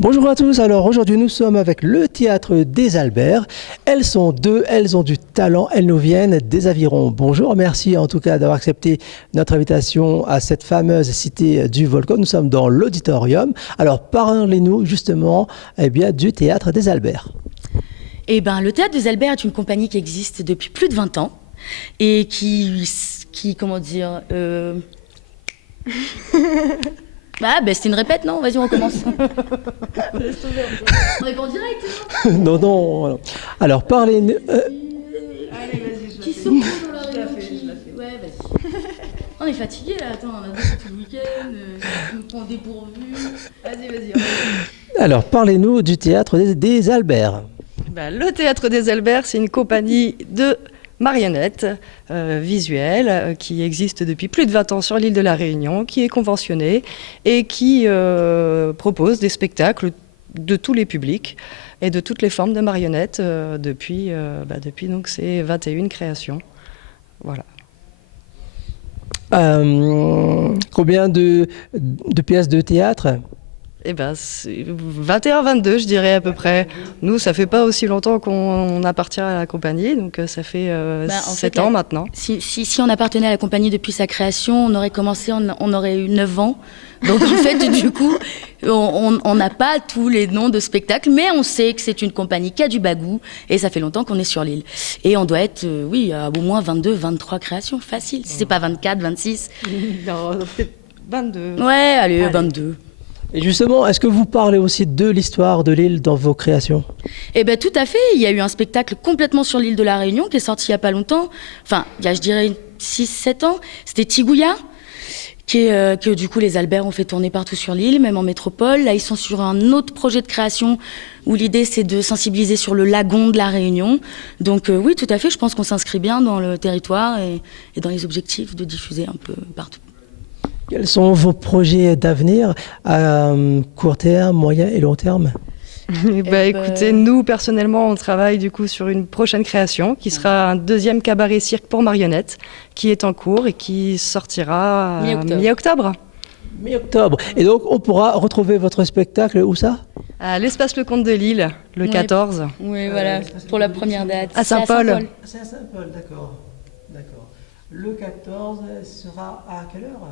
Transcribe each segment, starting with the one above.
Bonjour à tous, alors aujourd'hui nous sommes avec le Théâtre des Albert. Elles sont deux, elles ont du talent, elles nous viennent des Avirons. Bonjour, merci en tout cas d'avoir accepté notre invitation à cette fameuse cité du Volcan. Nous sommes dans l'auditorium. Alors parlez-nous justement du Théâtre des Albert. Eh ben, le Théâtre des Albert est une compagnie qui existe depuis plus de 20 ans et qui comment dire... Ah, ben c'est une répète, non? Vas-y, on recommence. On est pas en direct, non, non. Alors, parlez-nous... Allez, vas-y, qui sont dans la réunion Ouais, vas-y. On est fatigué, là. Attends, on a bossé tout le week-end. On nous prend dépourvu. Vas-y. Alors, parlez-nous du Théâtre des Albert. Le Théâtre des Albert, c'est une compagnie de marionnettes visuelles qui existe depuis plus de 20 ans sur l'île de la Réunion, qui est conventionnée et qui propose des spectacles de tous les publics et de toutes les formes de marionnettes depuis donc ces 21 créations. Voilà. Combien de pièces de théâtre? 21-22, je dirais à peu près. Nous, ça fait pas aussi longtemps qu'on appartient à la compagnie, donc ça fait 7 ans maintenant. Si on appartenait à la compagnie depuis sa création, on aurait commencé, on aurait eu 9 ans. Donc en fait, du coup, on n'a pas tous les noms de spectacles, mais on sait que c'est une compagnie qui a du bagou, et ça fait longtemps qu'on est sur l'île. Et on doit être, à au moins 22, 23 créations, facile. Si c'est pas 24, 26. Non, peut-être 22. Ouais, allez. 22. Et justement, est-ce que vous parlez aussi de l'histoire de l'île dans vos créations? Eh bien, tout à fait. Il y a eu un spectacle complètement sur l'île de la Réunion qui est sorti il n'y a pas longtemps. Enfin, il y a, je dirais, 6-7 ans. C'était Tigouya, que du coup, les Albert ont fait tourner partout sur l'île, même en métropole. Là, ils sont sur un autre projet de création où l'idée, c'est de sensibiliser sur le lagon de la Réunion. Donc, oui, tout à fait. Je pense qu'on s'inscrit bien dans le territoire et dans les objectifs de diffuser un peu partout. Quels sont vos projets d'avenir à court terme, moyen et long terme? Écoutez, nous, personnellement, on travaille du coup sur une prochaine création qui sera un deuxième cabaret-cirque pour marionnettes qui est en cours et qui sortira mi-octobre. Mi-octobre. Et donc, on pourra retrouver votre spectacle, où ça? À l'Espace Le Comte de Lille, le 14. Oui, voilà, pour la première date. À Saint-Paul. C'est à Saint-Paul, d'accord. Le 14 sera à quelle heure?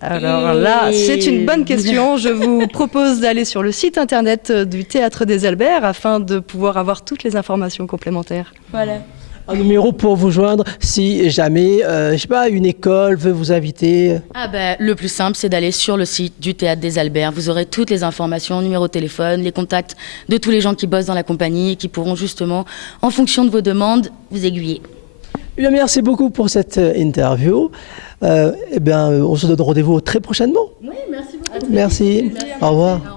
Alors là, c'est une bonne question. Je vous propose d'aller sur le site internet du Théâtre des Albert afin de pouvoir avoir toutes les informations complémentaires. Voilà. Un numéro pour vous joindre si jamais, une école veut vous inviter. Le plus simple, c'est d'aller sur le site du Théâtre des Albert. Vous aurez toutes les informations, numéro de téléphone, les contacts de tous les gens qui bossent dans la compagnie et qui pourront justement, en fonction de vos demandes, vous aiguiller. Merci beaucoup pour cette interview. On se donne rendez-vous très prochainement. Oui, merci beaucoup. Merci. Au revoir.